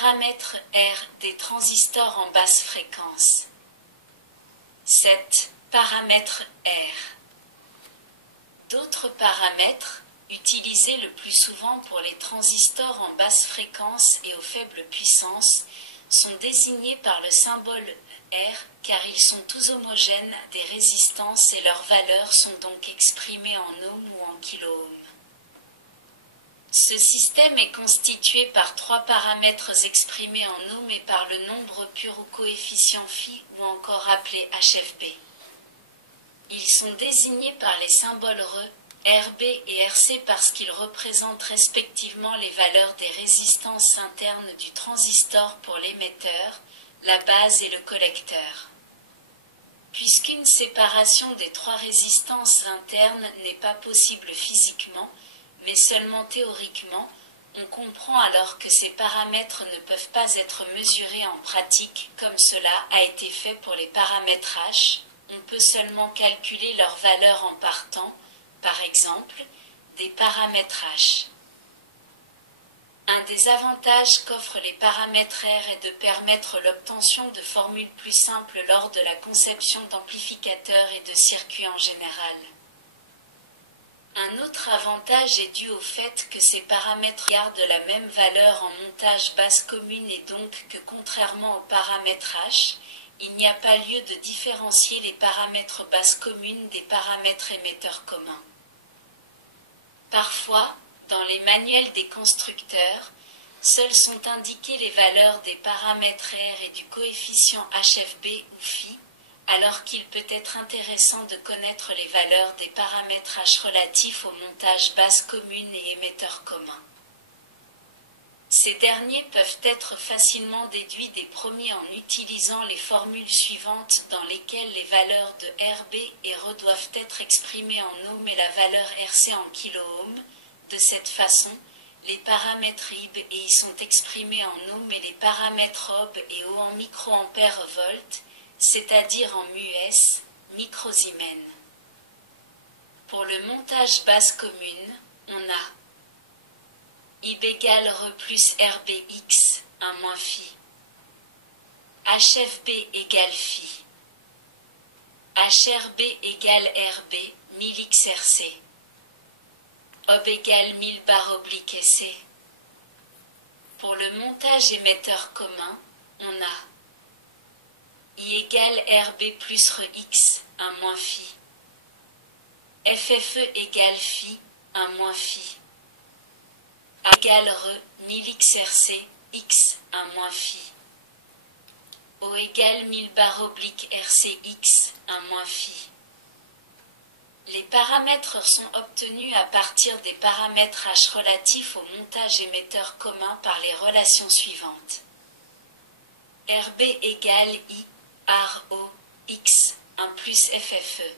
Paramètres R des transistors en basse fréquence. 7. Paramètres R. D'autres paramètres, utilisés le plus souvent pour les transistors en basse fréquence et aux faibles puissances, sont désignés par le symbole R car ils sont tous homogènes des résistances et leurs valeurs sont donc exprimées en ohms ou en kiloohms. Ce système est constitué par trois paramètres exprimés en ohms et par le nombre pur ou coefficient phi ou encore appelé HFP. Ils sont désignés par les symboles RB et RC parce qu'ils représentent respectivement les valeurs des résistances internes du transistor pour l'émetteur, la base et le collecteur. Puisqu'une séparation des trois résistances internes n'est pas possible physiquement, mais seulement théoriquement, on comprend alors que ces paramètres ne peuvent pas être mesurés en pratique comme cela a été fait pour les paramètres H, on peut seulement calculer leurs valeurs en partant, par exemple, des paramètres H. Un des avantages qu'offrent les paramètres R est de permettre l'obtention de formules plus simples lors de la conception d'amplificateurs et de circuits en général. Un autre avantage est dû au fait que ces paramètres gardent la même valeur en montage basse commune et donc que contrairement aux paramètres H, il n'y a pas lieu de différencier les paramètres basse commune des paramètres émetteurs communs. Parfois, dans les manuels des constructeurs, seules sont indiquées les valeurs des paramètres R et du coefficient HFB ou phi, alors qu'il peut être intéressant de connaître les valeurs des paramètres H relatifs au montage basse commune et émetteur commun. Ces derniers peuvent être facilement déduits des premiers en utilisant les formules suivantes dans lesquelles les valeurs de RB et RE doivent être exprimées en ohms et la valeur RC en kiloohms. De cette façon, les paramètres IB et I sont exprimés en ohms et les paramètres OB et O en microampères-volts, c'est-à-dire en mus, microsiemens. Pour le montage basse commune, on a IB égale RE plus RBX, 1 moins phi. HFB égale phi. HRB égale RB, 1000 XRC. OB égale 1000 bar SC. Pour le montage émetteur commun, on a I égale RB plus RX, 1 moins phi. FFE égale phi, 1 moins phi. A égale RE, 1000 XRC, X, 1 moins phi. O égale 1000 bar RCX, 1 moins phi. Les paramètres sont obtenus à partir des paramètres H relatifs au montage émetteur commun par les relations suivantes. RB égale I, RO, X, 1 plus FFE.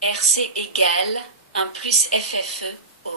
RC égale 1 plus FFE, O.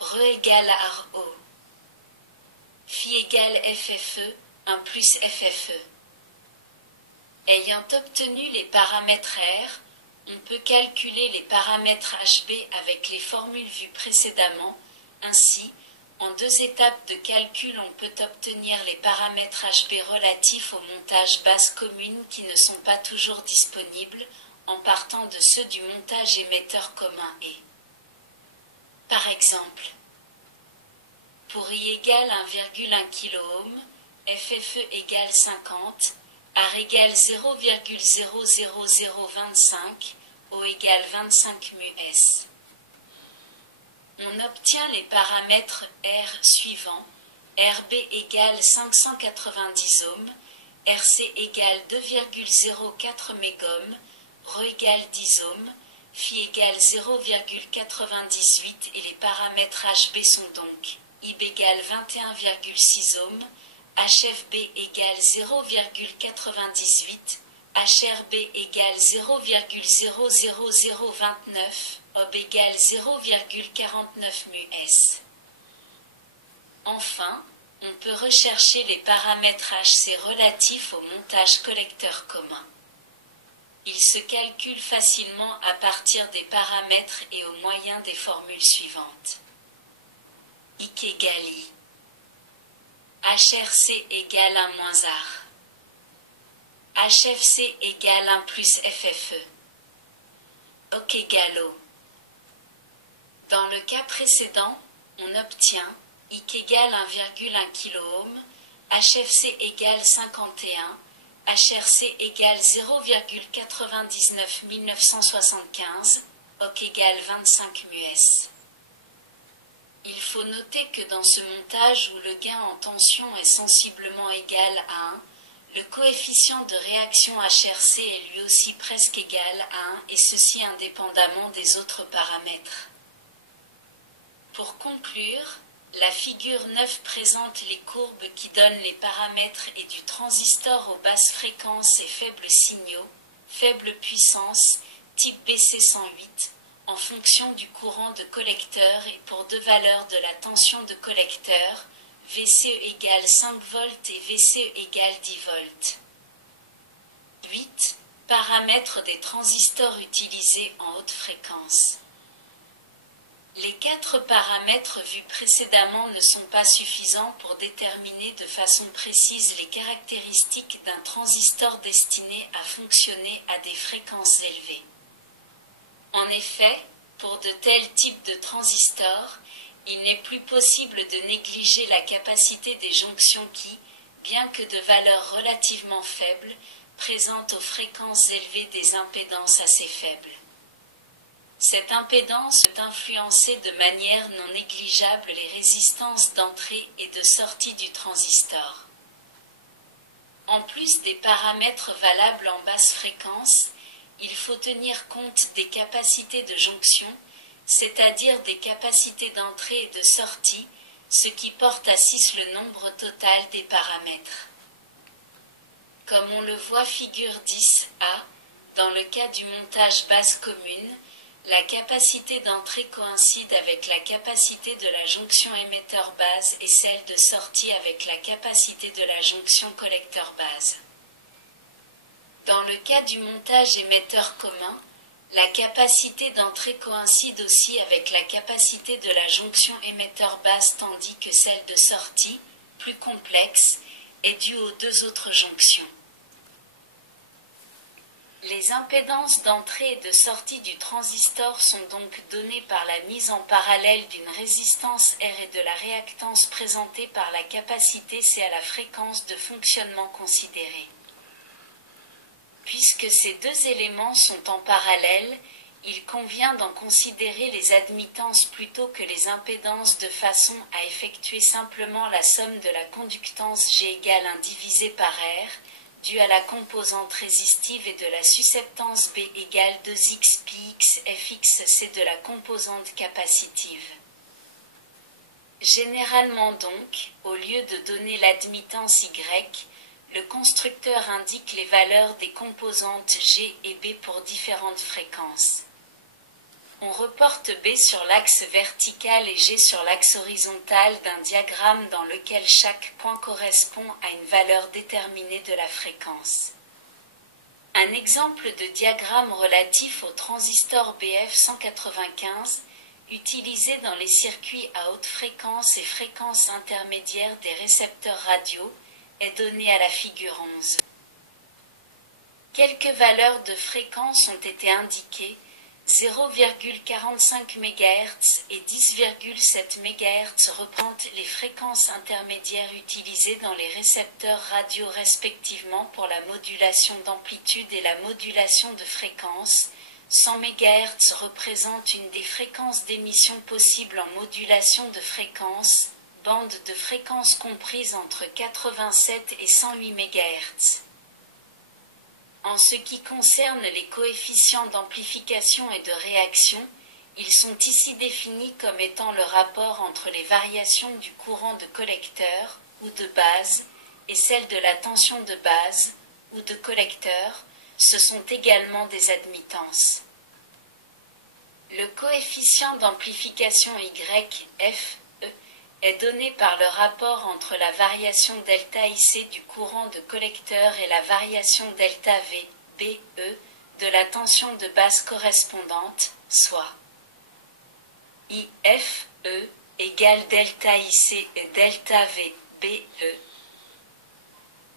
RE égale RO. Phi égale FFE, 1 plus FFE. Ayant obtenu les paramètres R, on peut calculer les paramètres HB avec les formules vues précédemment. Ainsi, en deux étapes de calcul, on peut obtenir les paramètres HB relatifs au montage basse commune qui ne sont pas toujours disponibles, en partant de ceux du montage émetteur commun et. Par exemple, pour I égale 1,1 kiloohm, FFE égale 50, R égale 0,00025, O égale 25 mus. On obtient les paramètres R suivants, RB égale 590 ohms, RC égale 2,04 mégohms, RE égale 10 ohms, Phi égale 0,98 et les paramètres HB sont donc IB égale 21,6 ohms, HFB égale 0,98, HRB égale 0,00029, OB égale 0,49 mus. Enfin, on peut rechercher les paramètres HC relatifs au montage collecteur commun. Ils se calculent facilement à partir des paramètres et au moyen des formules suivantes. IC égale I. HRC égale 1 moins AR. HFC égale 1 plus FFE. OK égale O. Dans le cas précédent, on obtient IC égale 1,1 kΩ, HFC égale 51, HRC égale 0,99 OK égale 25 µS. Il faut noter que dans ce montage où le gain en tension est sensiblement égal à 1, le coefficient de réaction HRC est lui aussi presque égal à 1 et ceci indépendamment des autres paramètres. Pour conclure, la figure 9 présente les courbes qui donnent les paramètres et du transistor aux basses fréquences et faibles signaux, faible puissance, type BC108, en fonction du courant de collecteur et pour deux valeurs de la tension de collecteur, VCE égale 5 volts et VCE égale 10 volts. 8. Paramètres des transistors utilisés en haute fréquence. Les 4 paramètres vus précédemment ne sont pas suffisants pour déterminer de façon précise les caractéristiques d'un transistor destiné à fonctionner à des fréquences élevées. En effet, pour de tels types de transistors, il n'est plus possible de négliger la capacité des jonctions qui, bien que de valeur relativement faible, présentent aux fréquences élevées des impédances assez faibles. Cette impédance peut influencer de manière non négligeable les résistances d'entrée et de sortie du transistor. En plus des paramètres valables en basse fréquence, il faut tenir compte des capacités de jonction, c'est-à-dire des capacités d'entrée et de sortie, ce qui porte à 6 le nombre total des paramètres. Comme on le voit figure 10a, dans le cas du montage base commune, la capacité d'entrée coïncide avec la capacité de la jonction émetteur-base et celle de sortie avec la capacité de la jonction collecteur-base. Dans le cas du montage émetteur commun, la capacité d'entrée coïncide aussi avec la capacité de la jonction émetteur-base tandis que celle de sortie, plus complexe, est due aux deux autres jonctions. Les impédances d'entrée et de sortie du transistor sont donc données par la mise en parallèle d'une résistance R et de la réactance présentée par la capacité C à la fréquence de fonctionnement considérée. Puisque ces deux éléments sont en parallèle, il convient d'en considérer les admittances plutôt que les impédances de façon à effectuer simplement la somme de la conductance G égale 1 divisé par R, due à la composante résistive et de la susceptance B égale 2x πx fx c'est de la composante capacitive. Généralement donc, au lieu de donner l'admittance Y, le constructeur indique les valeurs des composantes G et B pour différentes fréquences. On reporte B sur l'axe vertical et G sur l'axe horizontal d'un diagramme dans lequel chaque point correspond à une valeur déterminée de la fréquence. Un exemple de diagramme relatif au transistor BF195, utilisé dans les circuits à haute fréquence et fréquence intermédiaire des récepteurs radio, est donné à la figure 11. Quelques valeurs de fréquence ont été indiquées, 0,45 MHz et 10,7 MHz représentent les fréquences intermédiaires utilisées dans les récepteurs radio respectivement pour la modulation d'amplitude et la modulation de fréquence. 100 MHz représente une des fréquences d'émission possibles en modulation de fréquence, bande de fréquence comprise entre 87 et 108 MHz. En ce qui concerne les coefficients d'amplification et de réaction, ils sont ici définis comme étant le rapport entre les variations du courant de collecteur ou de base et celle de la tension de base ou de collecteur. Ce sont également des admittances. Le coefficient d'amplification Y, F, E, est donné par le rapport entre la variation delta IC du courant de collecteur et la variation delta V, BE, de la tension de base correspondante, soit IFE égale delta IC et delta V, BE.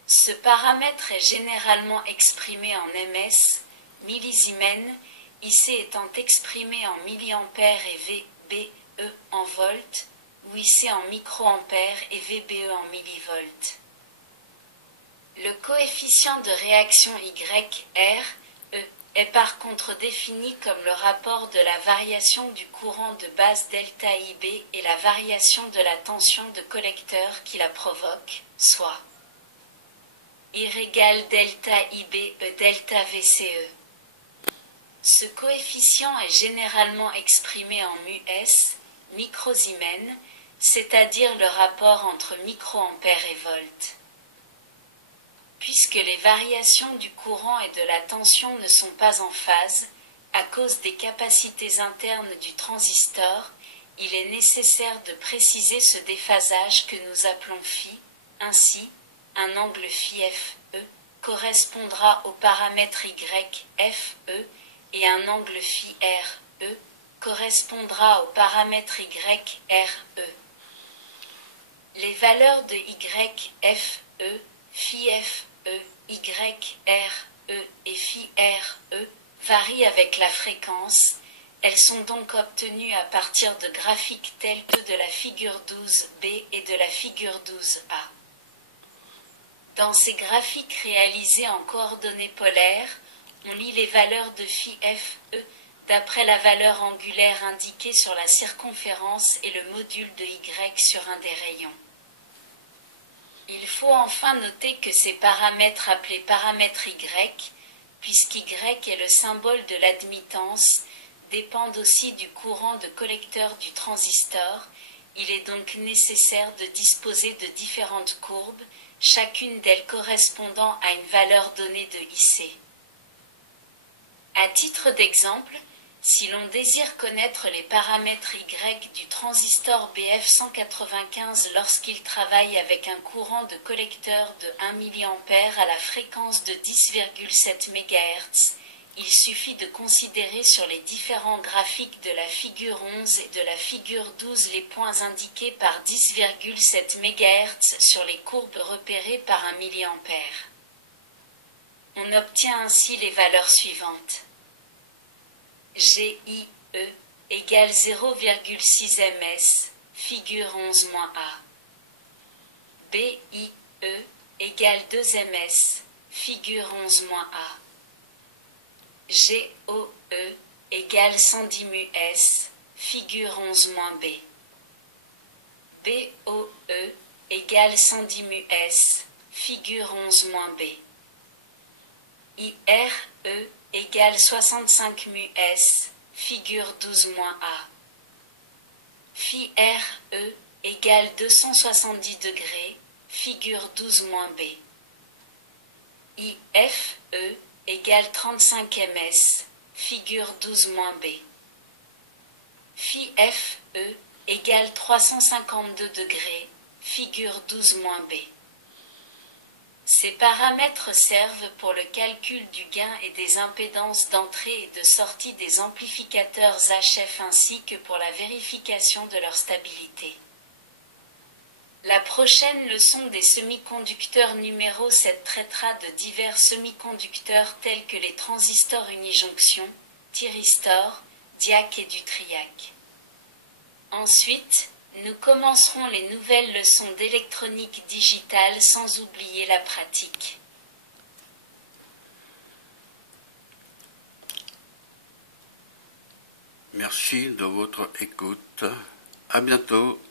Ce paramètre est généralement exprimé en ms, millisiemens, IC étant exprimé en milliampères et VBE en volts, ou IC en microampères et VBE en millivolts. Le coefficient de réaction YR, E, est par contre défini comme le rapport de la variation du courant de base delta IB et la variation de la tension de collecteur qui la provoque, soit IR égale delta IB E delta VCE. Ce coefficient est généralement exprimé en mus, microsiemens, c'est-à-dire le rapport entre microampères et volts. Puisque les variations du courant et de la tension ne sont pas en phase, à cause des capacités internes du transistor, il est nécessaire de préciser ce déphasage que nous appelons phi. Ainsi, un angle phi FE correspondra au paramètre Y FE et un angle phi RE correspondra au paramètre Y RE. Les valeurs de Y FE, phi FE, Y RE et phi RE varient avec la fréquence. Elles sont donc obtenues à partir de graphiques tels que de la figure 12b et de la figure 12a. Dans ces graphiques réalisés en coordonnées polaires, on lit les valeurs de phi FE d'après la valeur angulaire indiquée sur la circonférence et le module de Y sur un des rayons. Il faut enfin noter que ces paramètres appelés paramètres Y, puisqu'Y est le symbole de l'admittance, dépendent aussi du courant de collecteur du transistor. Il est donc nécessaire de disposer de différentes courbes, chacune d'elles correspondant à une valeur donnée de IC. À titre d'exemple, si l'on désire connaître les paramètres Y du transistor BF195 lorsqu'il travaille avec un courant de collecteur de 1 mA à la fréquence de 10,7 MHz, il suffit de considérer sur les différents graphiques de la figure 11 et de la figure 12 les points indiqués par 10,7 MHz sur les courbes repérées par 1 mA. On obtient ainsi les valeurs suivantes. GIE égale 0,6 ms, figure 11-A. BIE égale 2 ms, figure 11-A. GOE égale 110 mus, figure 11-B. BOE égale 110 mus, figure 11-B. IRE égale 65 mus, figure 12-A. Phi RE égale 270 degrés, figure 12-B. IFE égale 35 ms, figure 12-B. Phi FE égale 352 degrés, figure 12-B. Ces paramètres servent pour le calcul du gain et des impédances d'entrée et de sortie des amplificateurs HF ainsi que pour la vérification de leur stabilité. La prochaine leçon des semi-conducteurs numéro 7 traitera de divers semi-conducteurs tels que les transistors unijonction, thyristors, diac et du triac. Ensuite, nous commencerons les nouvelles leçons d'électronique digitale sans oublier la pratique. Merci de votre écoute. À bientôt.